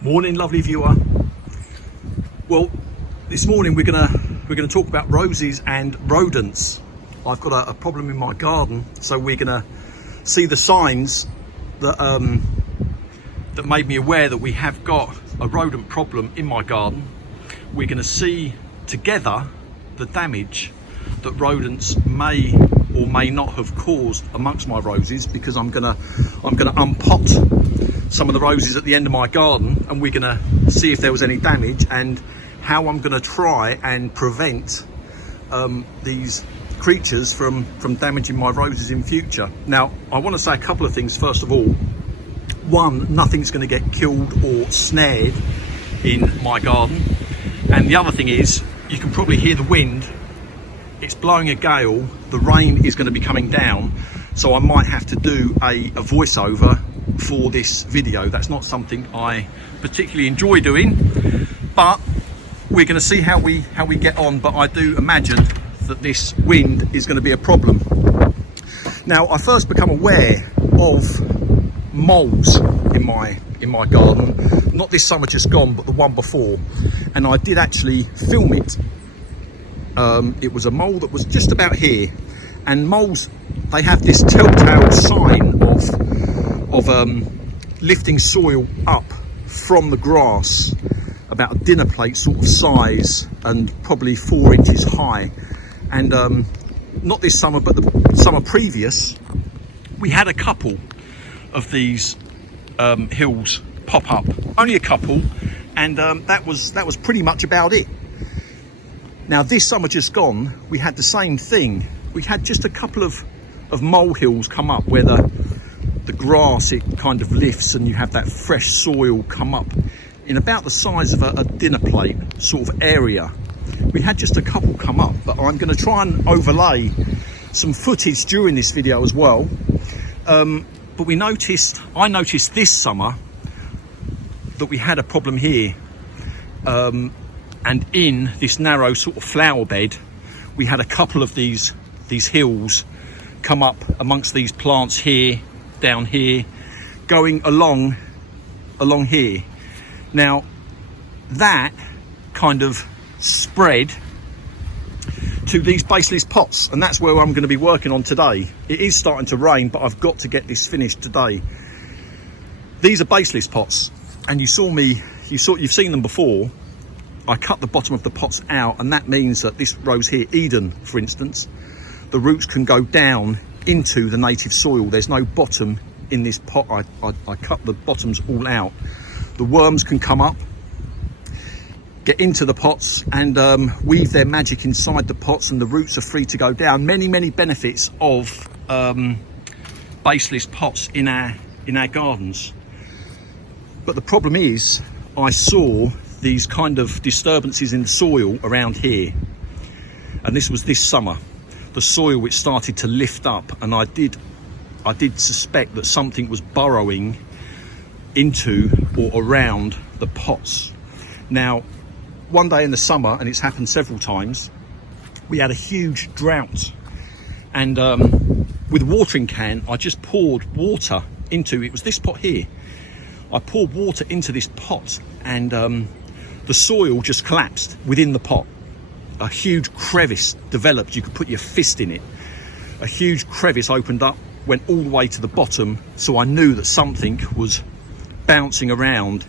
Morning, lovely viewer. Well, this morning we're gonna talk about roses and rodents. I've got a problem in my garden, so we're gonna see the signs that that made me aware that we have got a rodent problem in my garden. We're gonna see together the damage that rodents may or may not have caused amongst my roses, because I'm gonna unpot some of the roses at the end of my garden, and we're gonna see if there was any damage and how I'm gonna try and prevent these creatures from damaging my roses in future. Now, I want to say a couple of things. First of all, one, nothing's going to get killed or snared in my garden, and the other thing is, you can probably hear the wind. It's blowing a gale, the rain is going to be coming down, so I might have to do a voiceover for this video. That's not something I particularly enjoy doing, but we're going to see how we get on. But I do imagine that this wind is going to be a problem. Now, I first become aware of moles in my garden, not this summer just gone, but the one before, and I did actually film it. It was a mole that was just about here, and moles, they have this telltale sign of lifting soil up from the grass, about a dinner plate sort of size and probably 4 inches high. And not this summer, but the summer previous, we had a couple of these hills pop up, only a couple, and that was pretty much about it. Now, this summer just gone, we had the same thing. We had just a couple of mole hills come up where the grass, it kind of lifts and you have that fresh soil come up in about the size of a dinner plate sort of area. We had just a couple come up, but I'm going to try and overlay some footage during this video as well. But I noticed this summer that we had a problem here, and in this narrow sort of flower bed, we had a couple of these hills come up amongst these plants here, down here, going along here. Now, that kind of spread to these baseless pots, and that's where I'm going to be working on today. It is starting to rain, but I've got to get this finished today. These are baseless pots, and you've seen them before. I cut the bottom of the pots out, and that means that this rose here, Eden, for instance, the roots can go down into the native soil. There's no bottom in this pot. I cut the bottoms all out. The worms can come up, get into the pots, and weave their magic inside the pots, and the roots are free to go down. Many benefits of baseless pots in our gardens. But the problem is, I saw these kind of disturbances in the soil around here, and this was this summer. The soil which started to lift up, and I did suspect that something was burrowing into or around the pots. Now, one day in the summer, and it's happened several times, we had a huge drought, and with a watering can, I just poured water into, it was this pot here. I poured water into this pot, and the soil just collapsed within the pot. A huge crevice developed. You could put your fist in it. A huge crevice opened up, went all the way to the bottom, so I knew that something was bouncing around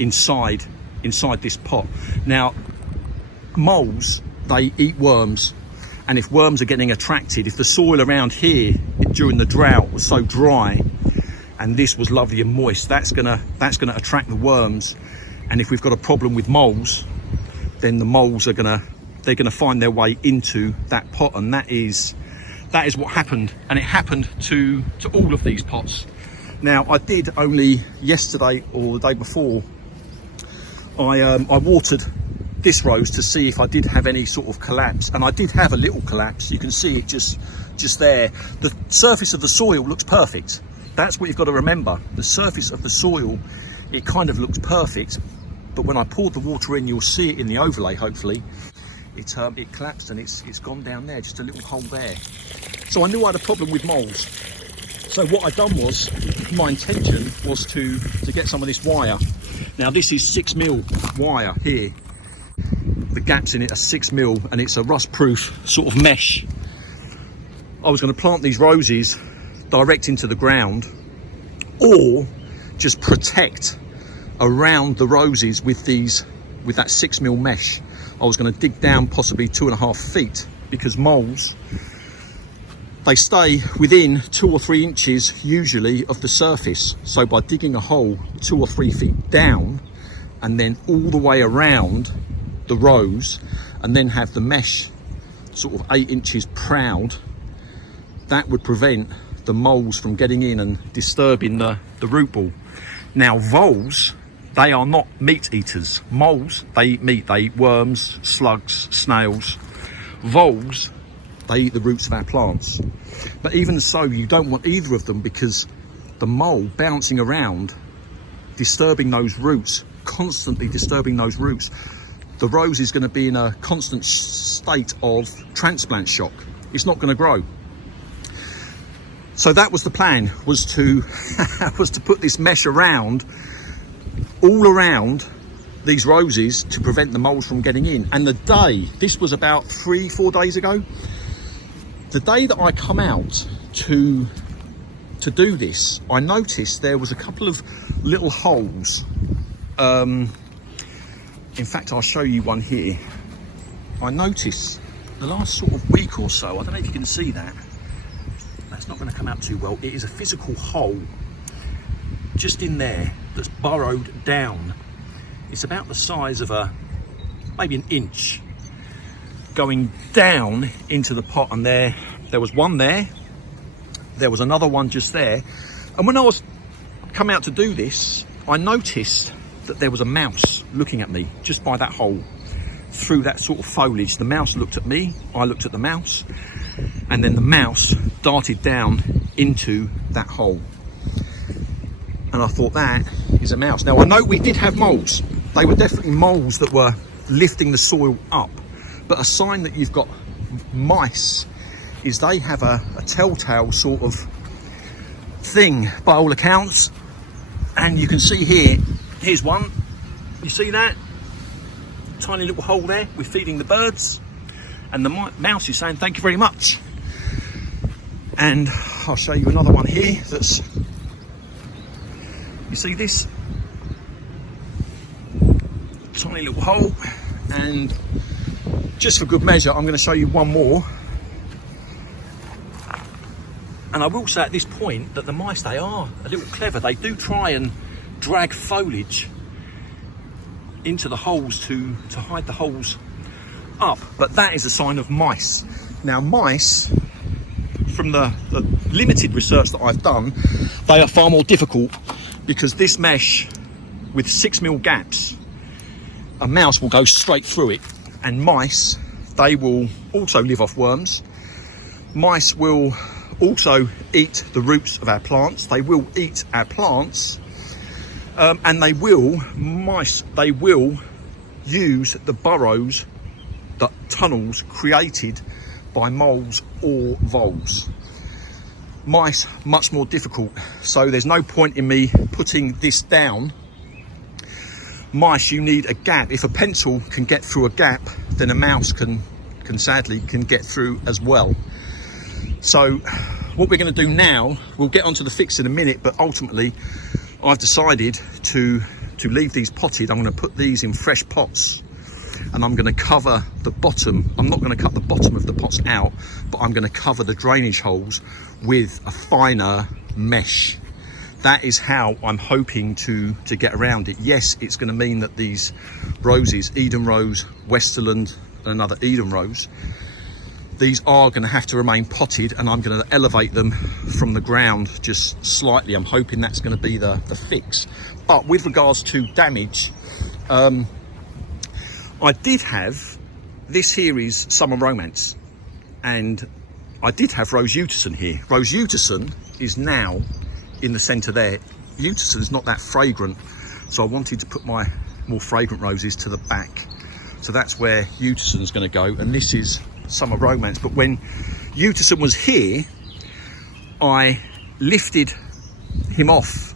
inside this pot. Now, moles, they eat worms, and if worms are getting attracted, if the soil around here during the drought was so dry and this was lovely and moist, that's gonna attract the worms. And if we've got a problem with moles, then the moles they're gonna find their way into that pot, and that is what happened. And it happened to all of these pots. Now, I did only yesterday or the day before, I watered this rose to see if I did have any sort of collapse, and I did have a little collapse. You can see it just there. The surface of the soil looks perfect. That's what you've got to remember. The surface of the soil, it kind of looks perfect, but when I poured the water in, you'll see it in the overlay, hopefully, it collapsed, and it's gone down there, just a little hole there. So I knew I had a problem with moles. So what I've done was, my intention was to get some of this wire. Now this is 6mm wire here. The gaps in it are 6mm and it's a rust proof sort of mesh. I was going to plant these roses direct into the ground, or just protect around the roses with that 6mm mesh. I was going to dig down possibly 2.5 feet, because moles, they stay within 2 or 3 inches usually of the surface. So by digging a hole 2 or 3 feet down and then all the way around the rose, and then have the mesh sort of 8 inches proud, that would prevent the moles from getting in and disturbing the root ball. Now voles, they are not meat eaters. Moles, they eat meat. They eat worms, slugs, snails. Voles, they eat the roots of our plants. But even so, you don't want either of them, because the mole bouncing around, disturbing those roots, constantly disturbing those roots, the rose is going to be in a constant state of transplant shock. It's not going to grow. So that was the plan, was to put this mesh around, all around these roses, to prevent the moles from getting in. And the day, this was about 3-4 days ago, the day that I come out to do this, I noticed there was a couple of little holes. In fact, I'll show you one here. I noticed the last sort of week or so, I don't know if you can see that. That's not going to come out too well. It is a physical hole just in there that's burrowed down. It's about the size of maybe an inch, going down into the pot. And there was one there. There was another one just there. And when I was coming out to do this, I noticed that there was a mouse looking at me just by that hole, through that sort of foliage. The mouse looked at me, I looked at the mouse, and then the mouse darted down into that hole. And I thought, that is a mouse. Now I know we did have moles. They were definitely moles that were lifting the soil up. But a sign that you've got mice is they have a telltale sort of thing by all accounts. And you can see here, here's one. You see that? Tiny little hole there. We're feeding the birds. And the mouse is saying, thank you very much. And I'll show you another one here that's, you see this? Tiny little hole. And just for good measure, I'm going to show you one more. And I will say at this point that the mice, they are a little clever. They do try and drag foliage into the holes to hide the holes up, but that is a sign of mice. Now mice, from the limited research that I've done, they are far more difficult, because this mesh with 6mm gaps, a mouse will go straight through it. And mice, they will also live off worms. Mice will also eat the roots of our plants. They will eat our plants, and they will use the burrows, the tunnels created by moles or voles. Mice, much more difficult, so there's no point in me putting this down. Mice, you need a gap. If a pencil can get through a gap, then a mouse can sadly get through as well. So what we're going to do now, we'll get onto the fix in a minute, but ultimately I've decided to leave these potted. I'm going to put these in fresh pots, and I'm going to cover the bottom. I'm not going to cut the bottom of the pots out, but I'm going to cover the drainage holes with a finer mesh. That is how I'm hoping to get around it. Yes, it's going to mean that these roses, Eden Rose, Westerland, and another Eden Rose, these are going to have to remain potted, and I'm going to elevate them from the ground just slightly. I'm hoping that's going to be the fix. But with regards to damage, I did have, this here is Summer Romance, and I did have Rose Utterson here. Rose Utterson is now in the centre there. Utterson's not that fragrant, so I wanted to put my more fragrant roses to the back. So that's where Utterson's going to go, and this is Summer Romance. But when Utterson was here, I lifted him off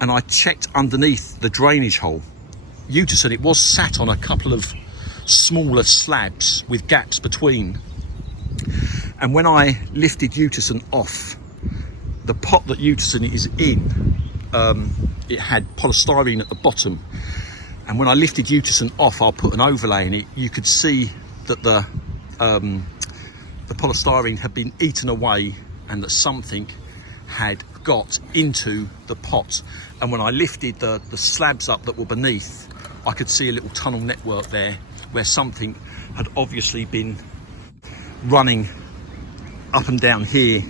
and I checked underneath the drainage hole, Utison, it was sat on a couple of smaller slabs with gaps between. And when I lifted Utison off, the pot that Utison is in, it had polystyrene at the bottom. And when I lifted Utison off, I'll put an overlay in it, you could see that the polystyrene had been eaten away and that something had got into the pot. And when I lifted the slabs up that were beneath, I could see a little tunnel network there where something had obviously been running up and down here.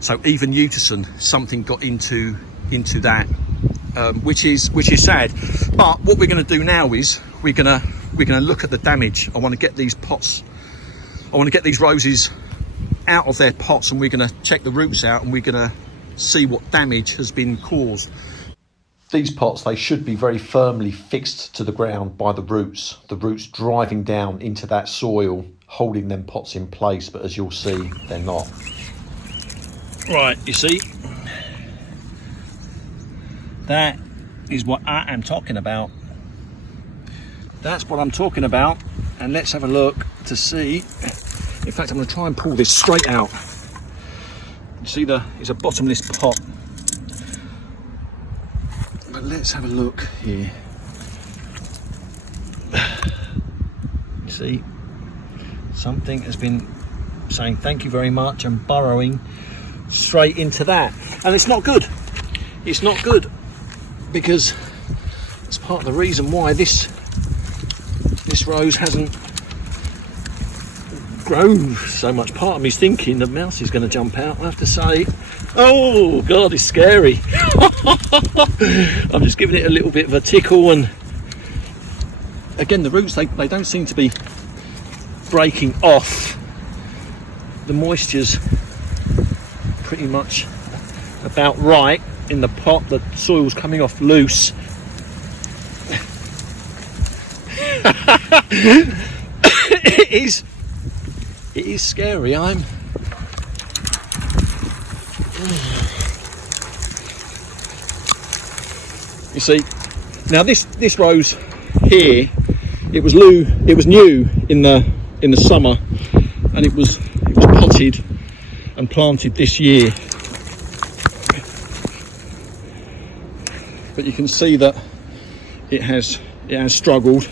So even Utison, something got into that, which is sad. But what we're going to do now is we're going to look at the damage. I want to get these pots, I want to get these roses out of their pots, and we're going to check the roots out, and we're going to see what damage has been caused. These pots, they should be very firmly fixed to the ground by the roots driving down into that soil, holding them pots in place, but as you'll see, they're not. Right, you see, that is what I am talking about. That's what I'm talking about. And let's have a look to see. In fact, I'm going to try and pull this straight out. You see, it's a bottomless pot. But let's have a look here. You see, something has been saying thank you very much and burrowing straight into that. And it's not good. It's not good, because it's part of the reason why this rose hasn't grown so much. Part of me's thinking the mouse is going to jump out, I have to say. Oh God, it's scary. I'm just giving it a little bit of a tickle, and again the roots, they don't seem to be breaking off. The moisture's pretty much about right in the pot. The soil's coming off loose. It is scary. You see, now this rose here, it was new in the summer, and it was potted and planted this year. But you can see that it has struggled.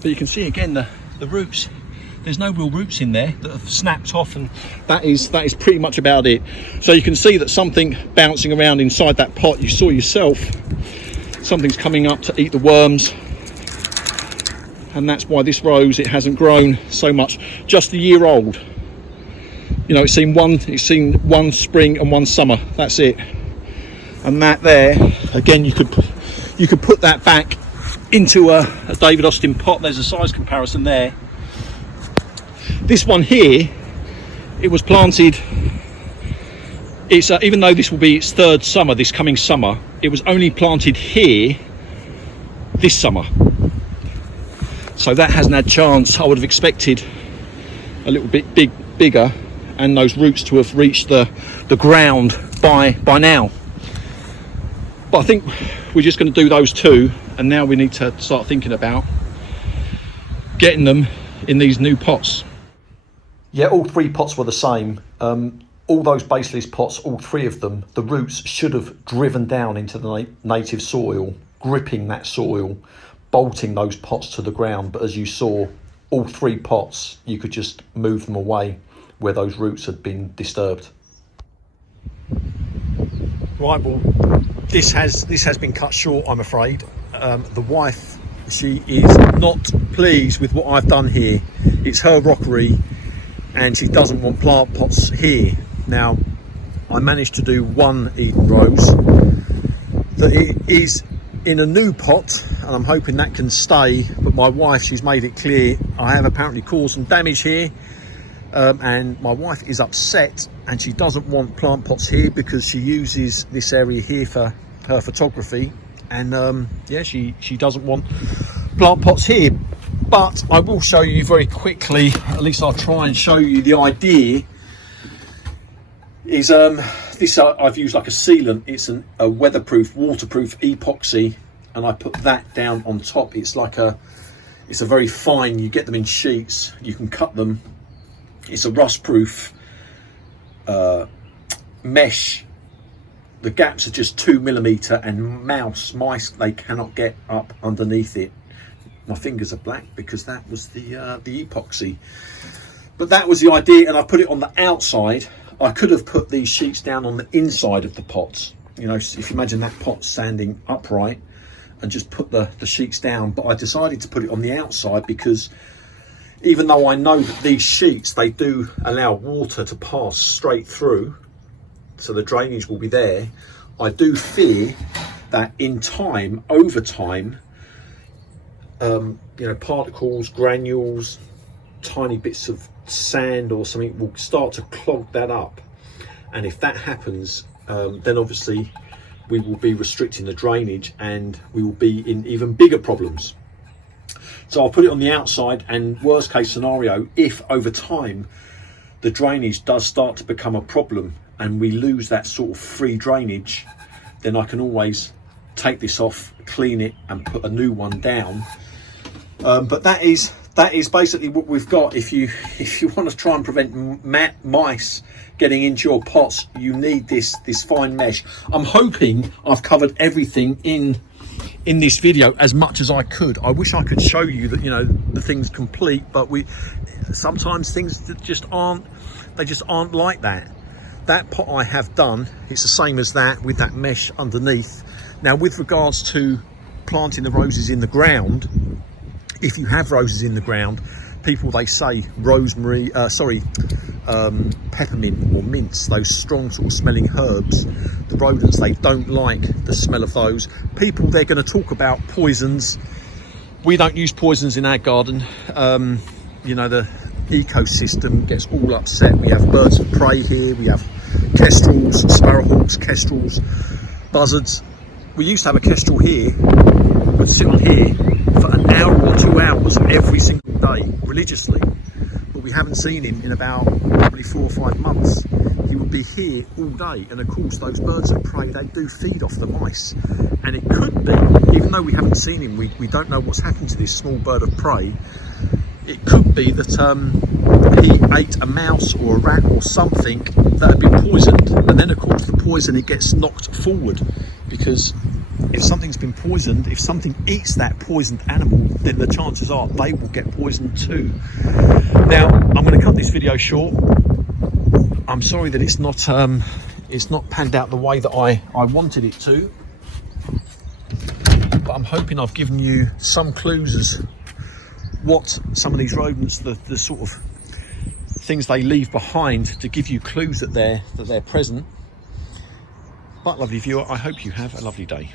But you can see again the roots. There's no real roots in there that have snapped off, and that is pretty much about it. So you can see that something bouncing around inside that pot. You saw yourself, something's coming up to eat the worms, and that's why this rose, it hasn't grown so much. Just a year old. You know, it's seen one spring and one summer. That's it. And that there, again, you could put that back into a David Austin pot. There's a size comparison there. This one here, it was planted, it's even though this will be its third summer, this coming summer, it was only planted here this summer. So that hasn't had chance. I would have expected a little bit bigger, and those roots to have reached the ground by now. But I think we're just going to do those two, and now we need to start thinking about getting them in these new pots. Yeah, all three pots were the same. All those baseless pots, all three of them, the roots should have driven down into the native soil, gripping that soil, bolting those pots to the ground. But as you saw, all three pots, you could just move them away where those roots had been disturbed. Right, well, this has been cut short, I'm afraid. The wife, she is not pleased with what I've done here. It's her rockery, and she doesn't want plant pots here. Now, I managed to do one Eden rose that it is in a new pot, and I'm hoping that can stay. But my wife, she's made it clear I have apparently caused some damage here, and my wife is upset, and she doesn't want plant pots here because she uses this area here for her photography, and yeah, she doesn't want plant pots here. But I will show you very quickly, at least I'll try and show you the idea is this I've used like a sealant. It's a weatherproof, waterproof epoxy, and I put that down on top. It's a very fine, you get them in sheets, you can cut them. It's a rust-proof mesh. The gaps are just 2mm, and mice, they cannot get up underneath it. My fingers are black because that was the epoxy. But that was the idea, and I put it on the outside. I could have put these sheets down on the inside of the pots. You know, if you imagine that pot standing upright, and just put the sheets down. But I decided to put it on the outside because even though I know that these sheets, they do allow water to pass straight through, so the drainage will be there, I do fear that in time, over time, you know, particles, granules, tiny bits of sand or something will start to clog that up. And if that happens, then obviously we will be restricting the drainage and we will be in even bigger problems. So I'll put it on the outside, and worst case scenario, if over time the drainage does start to become a problem and we lose that sort of free drainage, then I can always take this off, clean it and put a new one down. But that is basically what we've got. If you want to try and prevent mice getting into your pots, you need this fine mesh. I'm hoping I've covered everything in this video as much as I could. I wish I could show you that, you know, the thing's complete, but sometimes things that just aren't like that. That pot I have done, it's the same as that with that mesh underneath. Now, with regards to planting the roses in the ground, if you have roses in the ground, people, they say rosemary, peppermint or mints, those strong sort of smelling herbs, the rodents, they don't like the smell of those. People, they're going to talk about poisons. We don't use poisons in our garden. You know, the ecosystem gets all upset. We have birds of prey here, we have kestrels, sparrowhawks, kestrels, buzzards. We used to have a kestrel here, would sit on here for an hour or 2 hours every single day, religiously. But we haven't seen him in about probably 4 or 5 months. He would be here all day, and of course those birds of prey, they do feed off the mice. And it could be, even though we haven't seen him, we don't know what's happened to this small bird of prey, it could be that he ate a mouse or a rat or something that had been poisoned, and then of course the poison, it gets knocked forward, because if something's been poisoned, if something eats that poisoned animal, then the chances are they will get poisoned too. Now, I'm going to cut this video short. I'm sorry that it's not panned out the way that I wanted it to, but I'm hoping I've given you some clues as what some of these rodents, the sort of things they leave behind, to give you clues that they're present. But lovely viewer, I hope you have a lovely day.